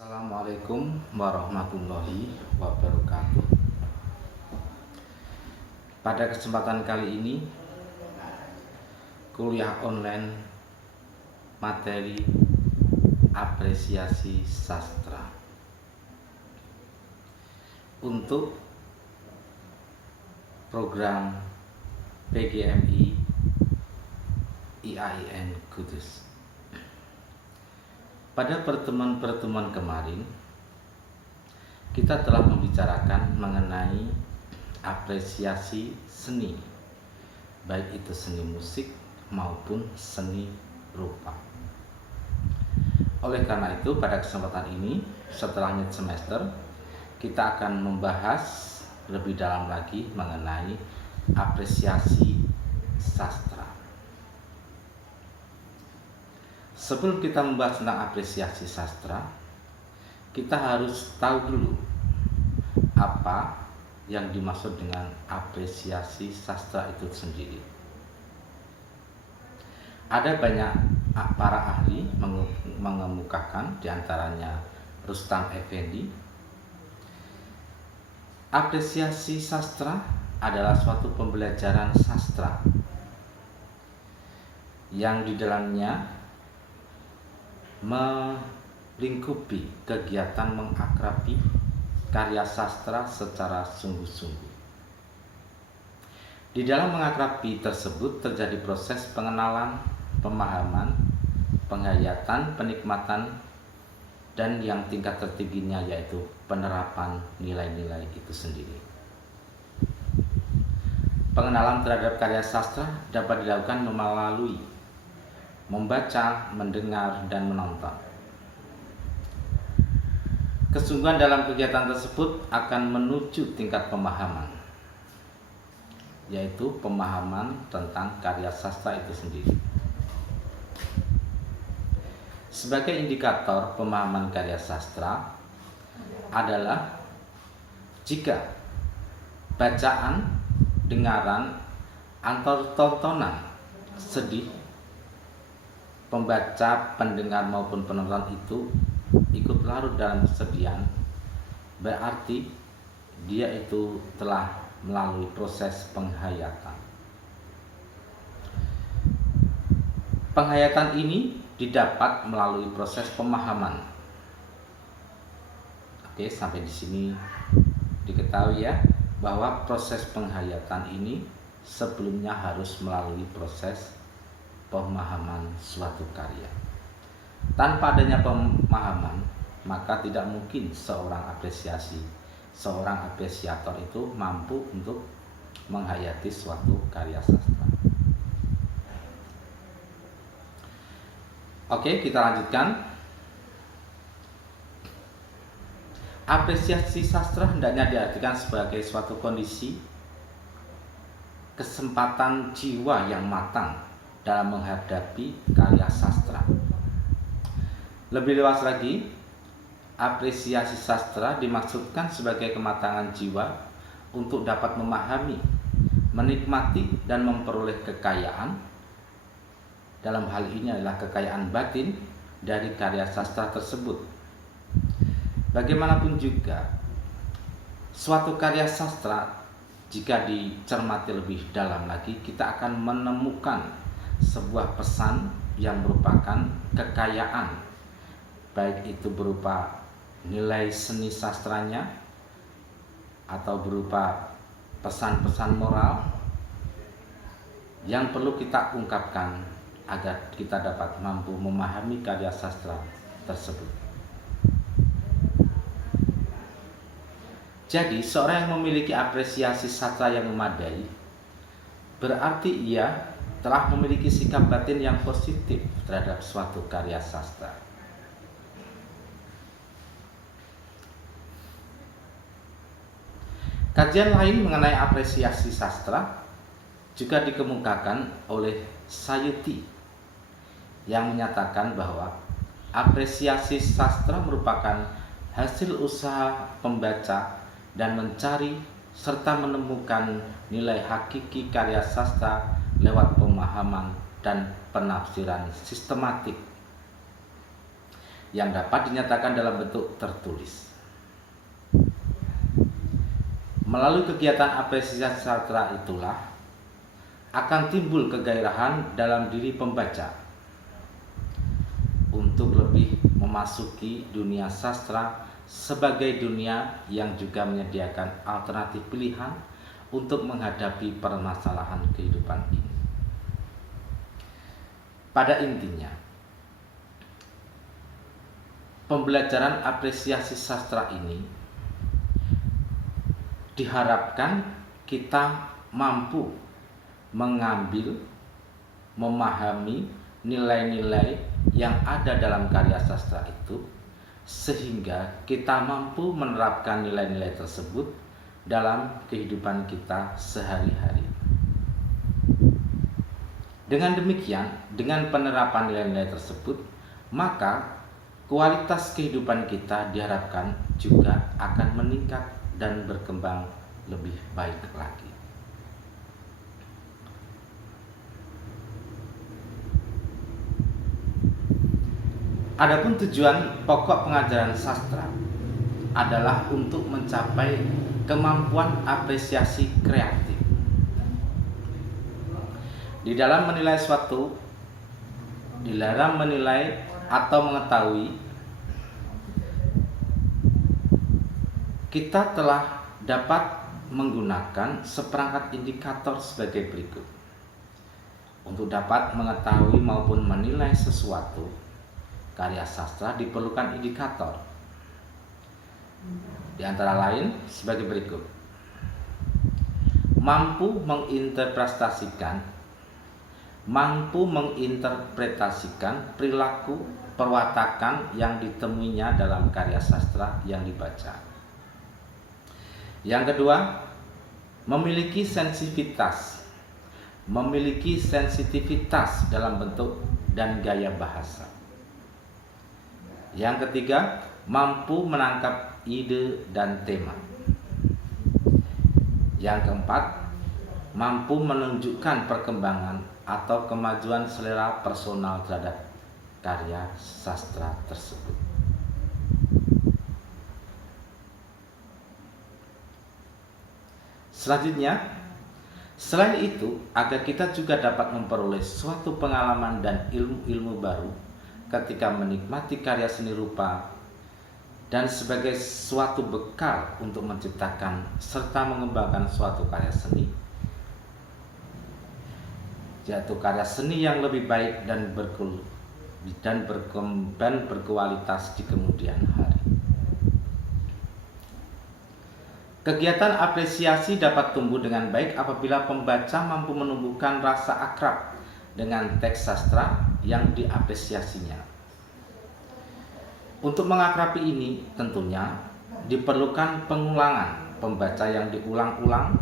Assalamualaikum warahmatullahi wabarakatuh. Pada kesempatan kali ini, kuliah online materi apresiasi sastra untuk program PGMI IAIN Kudus. Pada pertemuan-pertemuan kemarin, kita telah membicarakan mengenai apresiasi seni, baik itu seni musik maupun seni rupa. Oleh karena itu, pada kesempatan ini, setelah mid semester, kita akan membahas lebih dalam lagi mengenai apresiasi sastra. Sebelum kita membahas tentang apresiasi sastra, kita harus tahu dulu apa yang dimaksud dengan apresiasi sastra itu sendiri. Ada banyak para ahli mengemukakan, diantaranya Rustam Effendi, apresiasi sastra adalah suatu pembelajaran sastra yang di dalamnya melingkupi kegiatan mengakrabi karya sastra secara sungguh-sungguh. Di dalam mengakrabi tersebut terjadi proses pengenalan, pemahaman, penghayatan, penikmatan, dan yang tingkat tertingginya yaitu penerapan nilai-nilai itu sendiri. Pengenalan terhadap karya sastra dapat dilakukan melalui membaca, mendengar, dan menonton. Kesungguhan dalam kegiatan tersebut akan menuju tingkat pemahaman, yaitu pemahaman tentang karya sastra itu sendiri. Sebagai indikator pemahaman karya sastra adalah jika bacaan, dengaran, atau tontonan sedih, pembaca, pendengar maupun penonton itu ikut larut dalam kesedihan, berarti dia itu telah melalui proses penghayatan. Penghayatan ini didapat melalui proses pemahaman. Oke, sampai di sini diketahui ya bahwa proses penghayatan ini sebelumnya harus melalui proses pemahaman suatu karya. Tanpa adanya pemahaman, maka tidak mungkin seorang apresiator itu mampu untuk menghayati suatu karya sastra. Oke, kita lanjutkan. Apresiasi sastra hendaknya diartikan sebagai suatu kondisi kesempatan jiwa yang matang dalam menghadapi karya sastra. Lebih luas lagi, apresiasi sastra dimaksudkan sebagai kematangan jiwa untuk dapat memahami, menikmati, dan memperoleh kekayaan. Dalam hal ini adalah kekayaan batin dari karya sastra tersebut. Bagaimanapun juga, suatu karya sastra jika dicermati lebih dalam lagi, kita akan menemukan sebuah pesan yang merupakan kekayaan, baik itu berupa nilai seni sastranya atau berupa pesan-pesan moral yang perlu kita ungkapkan agar kita dapat mampu memahami karya sastra tersebut. Jadi, seorang yang memiliki apresiasi sastra yang memadai berarti ia telah memiliki sikap batin yang positif terhadap suatu karya sastra. Kajian lain mengenai apresiasi sastra juga dikemukakan oleh Sayuti yang menyatakan bahwa apresiasi sastra merupakan hasil usaha pembaca dan mencari serta menemukan nilai hakiki karya sastra lewat pemahaman dan penafsiran sistematik yang dapat dinyatakan dalam bentuk tertulis. Melalui kegiatan apresiasi sastra itulah akan timbul kegairahan dalam diri pembaca untuk lebih memasuki dunia sastra sebagai dunia yang juga menyediakan alternatif pilihan untuk menghadapi permasalahan kehidupan ini. Pada intinya, pembelajaran apresiasi sastra ini diharapkan kita mampu mengambil, memahami nilai-nilai yang ada dalam karya sastra itu, sehingga kita mampu menerapkan nilai-nilai tersebut dalam kehidupan kita sehari-hari. Dengan demikian, dengan penerapan nilai-nilai tersebut, maka kualitas kehidupan kita diharapkan juga akan meningkat dan berkembang lebih baik lagi. Adapun tujuan pokok pengajaran sastra adalah untuk mencapai kemampuan apresiasi kreatif. Di dalam menilai suatu, di dalam menilai atau mengetahui, kita telah dapat menggunakan seperangkat indikator sebagai berikut. Untuk dapat mengetahui maupun menilai sesuatu karya sastra diperlukan indikator. Di antara lain sebagai berikut: mampu menginterpretasikan perilaku perwatakan yang ditemuinya dalam karya sastra yang dibaca. Yang kedua, memiliki sensitivitas dalam bentuk dan gaya bahasa. Yang ketiga, mampu menangkap ide dan tema. Yang keempat, mampu menunjukkan perkembangan atau kemajuan selera personal terhadap karya sastra tersebut. Selanjutnya, selain itu, agar kita juga dapat memperoleh suatu pengalaman dan ilmu-ilmu baru ketika menikmati karya seni rupa dan sebagai suatu bekal untuk menciptakan serta mengembangkan suatu karya seni, yaitu karya seni yang lebih baik dan berkualitas di kemudian hari. Kegiatan apresiasi dapat tumbuh dengan baik apabila pembaca mampu menumbuhkan rasa akrab dengan teks sastra yang diapresiasinya. Untuk mengakrabi ini tentunya diperlukan pengulangan pembaca yang diulang-ulang.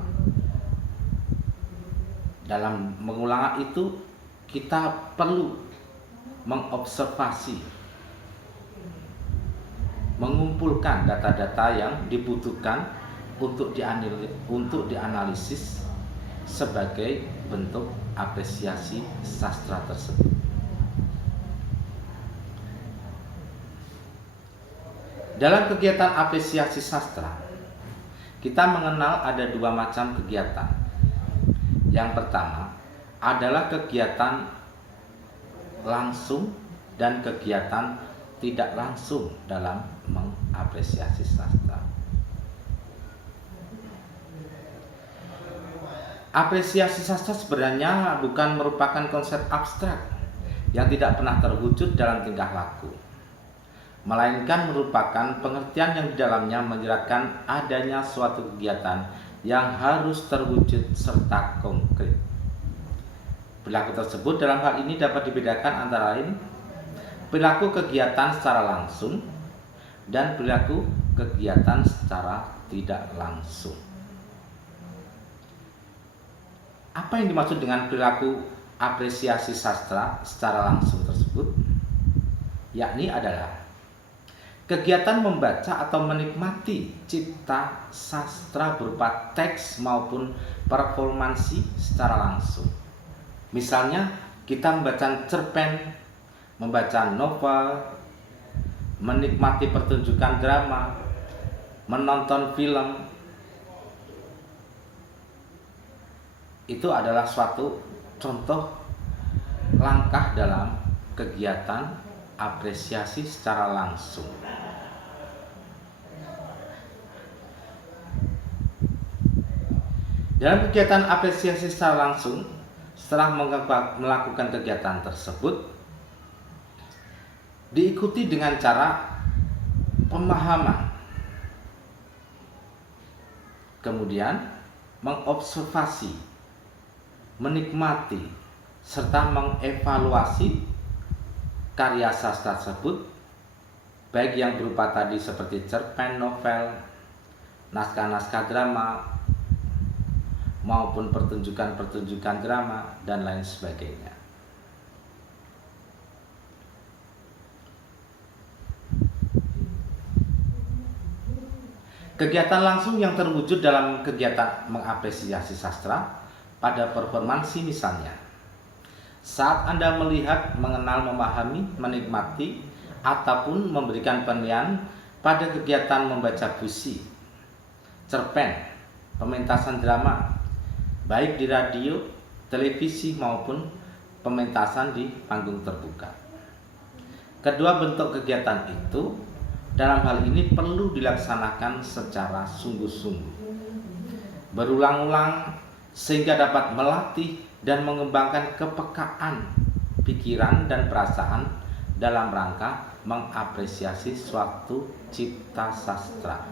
Dalam mengulang itu kita perlu mengobservasi, mengumpulkan data-data yang dibutuhkan untuk dianalisis sebagai bentuk apresiasi sastra tersebut. Dalam kegiatan apresiasi sastra, kita mengenal ada dua macam kegiatan. Yang pertama adalah kegiatan langsung dan kegiatan tidak langsung dalam mengapresiasi sastra. Apresiasi sastra sebenarnya bukan merupakan konsep abstrak yang tidak pernah terwujud dalam tingkah laku, melainkan merupakan pengertian yang di dalamnya menjelaskan adanya suatu kegiatan yang harus terwujud serta konkret. Perilaku tersebut dalam hal ini dapat dibedakan antara lain perilaku kegiatan secara langsung dan perilaku kegiatan secara tidak langsung. Apa yang dimaksud dengan perilaku apresiasi sastra secara langsung tersebut? Yakni adalah kegiatan membaca atau menikmati cipta sastra berupa teks maupun performansi secara langsung. Misalnya kita membaca cerpen, membaca novel, menikmati pertunjukan drama, menonton film, itu adalah suatu contoh langkah dalam kegiatan apresiasi secara langsung. Dalam kegiatan apresiasi secara langsung, setelah melakukan kegiatan tersebut, diikuti dengan cara pemahaman, kemudian mengobservasi, menikmati, serta mengevaluasi karya sastra tersebut, baik yang berupa tadi seperti cerpen, novel, naskah-naskah drama, maupun pertunjukan-pertunjukan drama, dan lain sebagainya. Kegiatan langsung yang terwujud dalam kegiatan mengapresiasi sastra pada performansi misalnya, saat Anda melihat, mengenal, memahami, menikmati, ataupun memberikan penilaian pada kegiatan membaca puisi, cerpen, pementasan drama, baik di radio, televisi, maupun pementasan di panggung terbuka. Kedua bentuk kegiatan itu dalam hal ini perlu dilaksanakan secara sungguh-sungguh, berulang-ulang, sehingga dapat melatih dan mengembangkan kepekaan pikiran dan perasaan dalam rangka mengapresiasi suatu cipta sastra,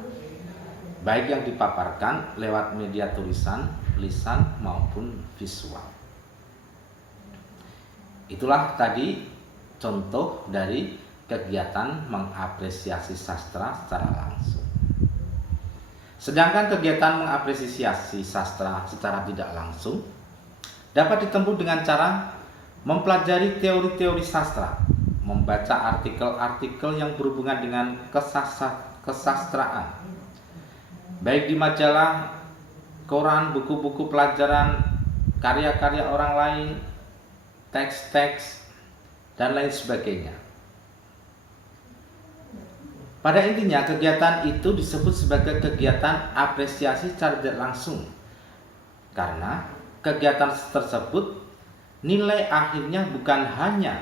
baik yang dipaparkan lewat media tulisan, lisan, maupun visual. Itulah tadi contoh dari kegiatan mengapresiasi sastra secara langsung. Sedangkan kegiatan mengapresiasi sastra secara tidak langsung dapat ditempuh dengan cara mempelajari teori-teori sastra, membaca artikel-artikel yang berhubungan dengan kesastraan, baik di majalah, koran, buku-buku pelajaran, karya-karya orang lain, teks-teks, dan lain sebagainya. Pada intinya, kegiatan itu disebut sebagai kegiatan apresiasi secara tidak langsung, karena kegiatan tersebut nilai akhirnya bukan hanya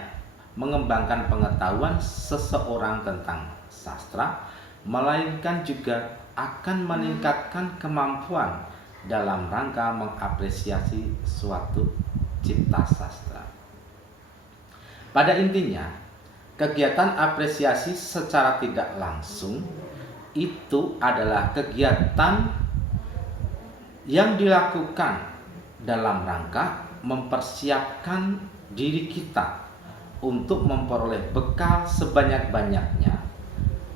mengembangkan pengetahuan seseorang tentang sastra, melainkan juga akan meningkatkan kemampuan dalam rangka mengapresiasi suatu cipta sastra. Pada intinya, kegiatan apresiasi secara tidak langsung itu adalah kegiatan yang dilakukan dalam rangka mempersiapkan diri kita untuk memperoleh bekal sebanyak-banyaknya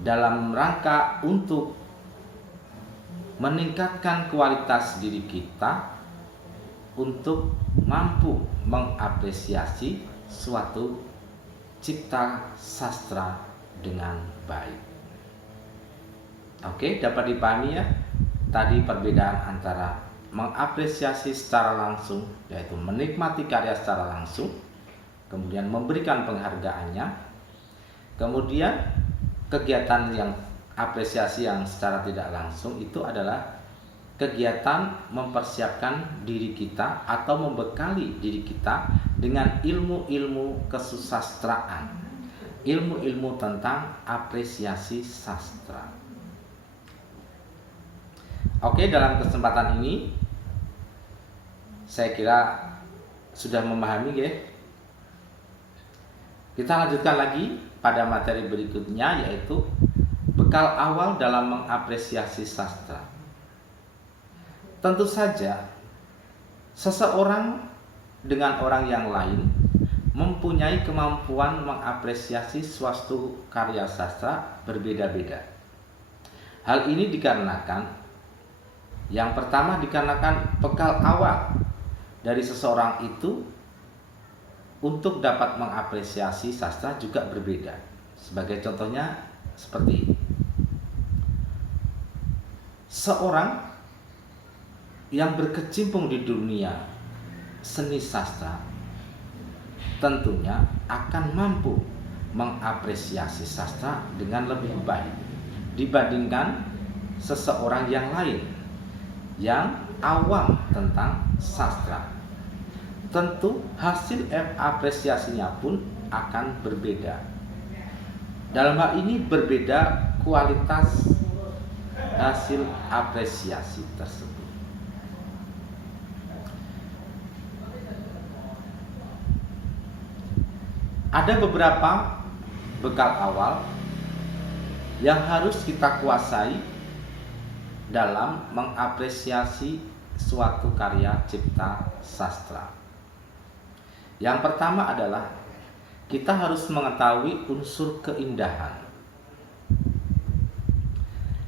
dalam rangka untuk meningkatkan kualitas diri kita untuk mampu mengapresiasi suatu cipta sastra dengan baik. Oke, dapat dipahami ya tadi perbedaan antara mengapresiasi secara langsung, yaitu menikmati karya secara langsung, kemudian memberikan penghargaannya, kemudian kegiatan yang apresiasi yang secara tidak langsung itu adalah kegiatan mempersiapkan diri kita atau membekali diri kita dengan ilmu-ilmu kesusastraan, ilmu-ilmu tentang apresiasi sastra. Oke, dalam kesempatan ini saya kira sudah memahami ya. Kita lanjutkan lagi pada materi berikutnya, yaitu bekal awal dalam mengapresiasi sastra. Tentu saja seseorang dengan orang yang lain mempunyai kemampuan mengapresiasi suatu karya sastra berbeda-beda. Hal ini dikarenakan, yang pertama dikarenakan bekal awal dari seseorang itu untuk dapat mengapresiasi sastra juga berbeda. Sebagai contohnya seperti ini. Seorang yang berkecimpung di dunia seni sastra tentunya akan mampu mengapresiasi sastra dengan lebih baik dibandingkan seseorang yang lain yang awam tentang sastra. Tentu hasil apresiasinya pun akan berbeda. Dalam hal ini berbeda kualitas hasil apresiasi tersebut. Ada beberapa bekal awal yang harus kita kuasai dalam mengapresiasi suatu karya cipta sastra. Yang pertama adalah kita harus mengetahui unsur keindahan.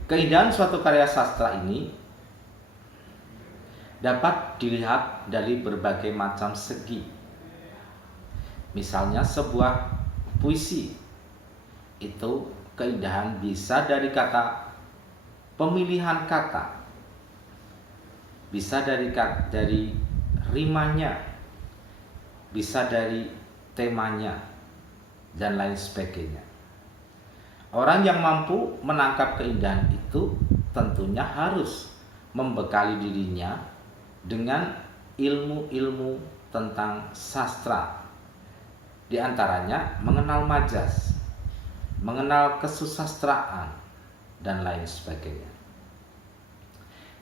Keindahan suatu karya sastra ini dapat dilihat dari berbagai macam segi. Misalnya sebuah puisi, itu keindahan bisa dari pemilihan kata, bisa dari rimanya, bisa dari temanya, dan lain sebagainya. Orang yang mampu menangkap keindahan itu tentunya harus membekali dirinya dengan ilmu-ilmu tentang sastra. Di antaranya mengenal majas, mengenal kesusastraan, dan lain sebagainya.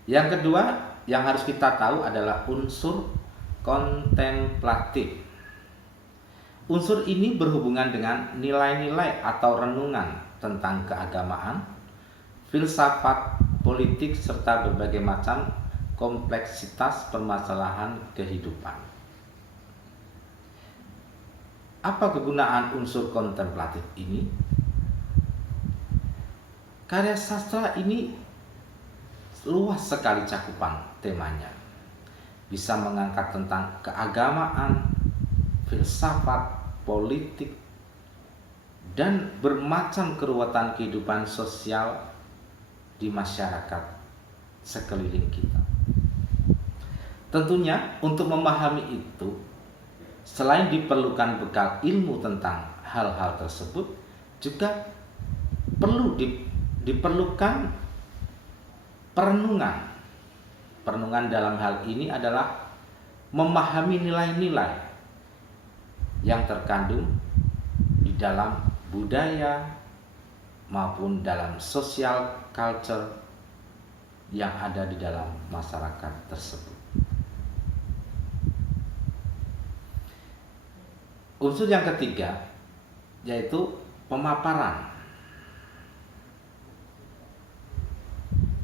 Yang kedua yang harus kita tahu adalah unsur kontemplatif. Unsur ini berhubungan dengan nilai-nilai atau renungan tentang keagamaan, filsafat, politik, serta berbagai macam kompleksitas permasalahan kehidupan. Apa kegunaan unsur kontemplatif ini? Karya sastra ini luas sekali cakupan temanya. Bisa mengangkat tentang keagamaan, filsafat, politik, dan bermacam keruwetan kehidupan sosial di masyarakat sekeliling kita. Tentunya untuk memahami itu, selain diperlukan bekal ilmu tentang hal-hal tersebut, juga perlu diperlukan perenungan. Perenungan dalam hal ini adalah memahami nilai-nilai yang terkandung di dalam budaya maupun dalam social culture yang ada di dalam masyarakat tersebut. Unsur yang ketiga yaitu pemaparan.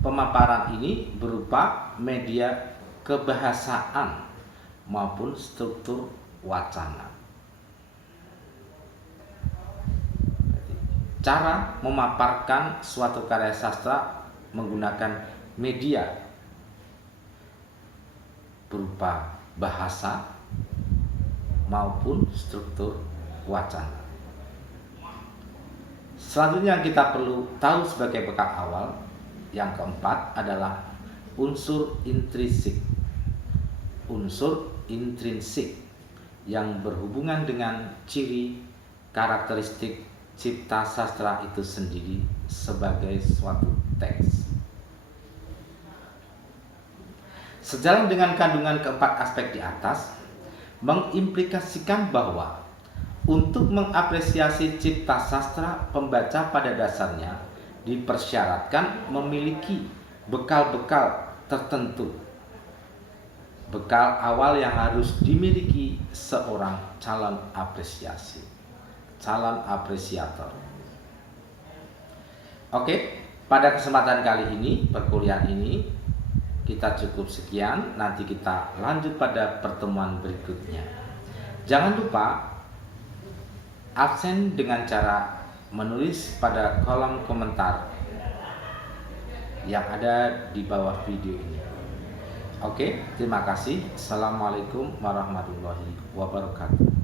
Pemaparan ini berupa media kebahasaan maupun struktur wacana. Cara memaparkan suatu karya sastra menggunakan media berupa bahasa maupun struktur wacana. Selanjutnya yang kita perlu tahu sebagai bekal awal, yang keempat adalah unsur intrinsik. Unsur intrinsik yang berhubungan dengan ciri karakteristik cipta sastra itu sendiri sebagai suatu teks. Sejalan dengan kandungan keempat aspek di atas, mengimplikasikan bahwa untuk mengapresiasi cipta sastra, pembaca pada dasarnya dipersyaratkan memiliki bekal-bekal tertentu. Bekal awal yang harus dimiliki seorang calon apresiator. Oke, pada kesempatan kali ini, perkuliahan ini kita cukup sekian, nanti kita lanjut pada pertemuan berikutnya. Jangan lupa absen dengan cara menulis pada kolom komentar yang ada di bawah video ini. Oke, terima kasih. Assalamualaikum warahmatullahi wabarakatuh.